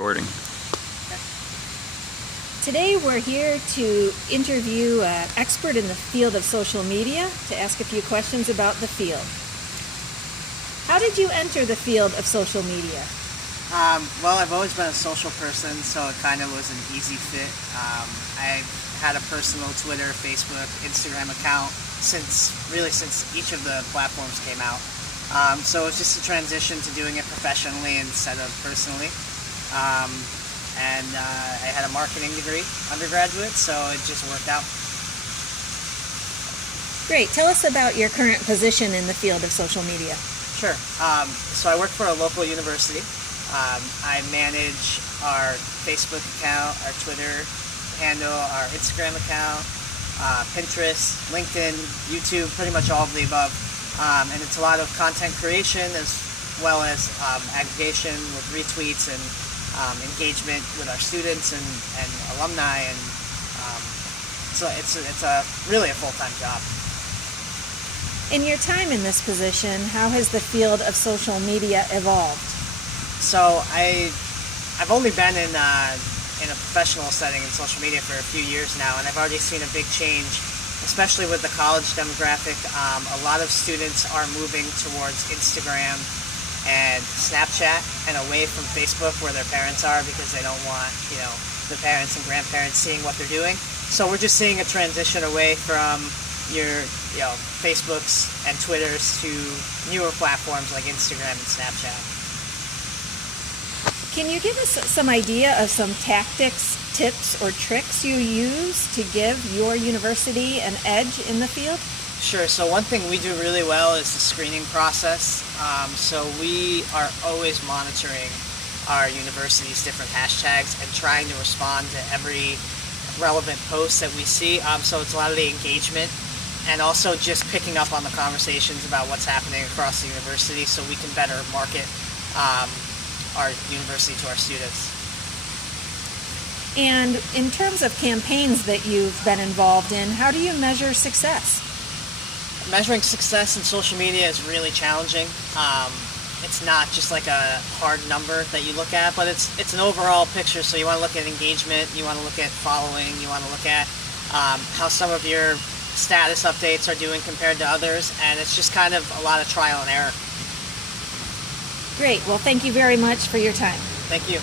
Recording. Today we're here to interview an expert in the field of social media to ask a few questions about the field. How did you enter the field of social media? Well, I've always been a social person, so it kind of was an easy fit. I had a personal Twitter, Facebook, Instagram account since each of the platforms came out. So it's just a transition to doing it professionally instead of personally. I had a marketing degree, undergraduate, so it just worked out. Great. Tell us about your current position in the field of social media. Sure. So I work for a local university. I manage our Facebook account, our Twitter handle, our Instagram account, Pinterest, LinkedIn, YouTube, pretty much all of the above. And it's a lot of content creation as well as aggregation with retweets and engagement with our students and alumni, and so it's really a full-time job. In your time in this position, how has the field of social media evolved? So I've only been in a professional setting in social media for a few years now, and I've already seen a big change, especially with the college demographic. A lot of students are moving towards Instagram and Snapchat and away from Facebook where their parents are, because they don't want, the parents and grandparents seeing what they're doing. So we're just seeing a transition away from your, Facebooks and Twitters to newer platforms like Instagram and Snapchat. Can you give us some idea of some tactics, tips, or tricks you use to give your university an edge in the field? Sure. So one thing we do really well is the screening process. So we are always monitoring our university's different hashtags and trying to respond to every relevant post that we see. So it's a lot of the engagement and also just picking up on the conversations about what's happening across the university so we can better market our university to our students. And in terms of campaigns that you've been involved in, how do you measure success? Measuring success in social media is really challenging. It's not just like a hard number that you look at, but it's an overall picture. So you want to look at engagement, you want to look at following, you want to look at how some of your status updates are doing compared to others, and it's just kind of a lot of trial and error. Great. Well, thank you very much for your time. Thank you.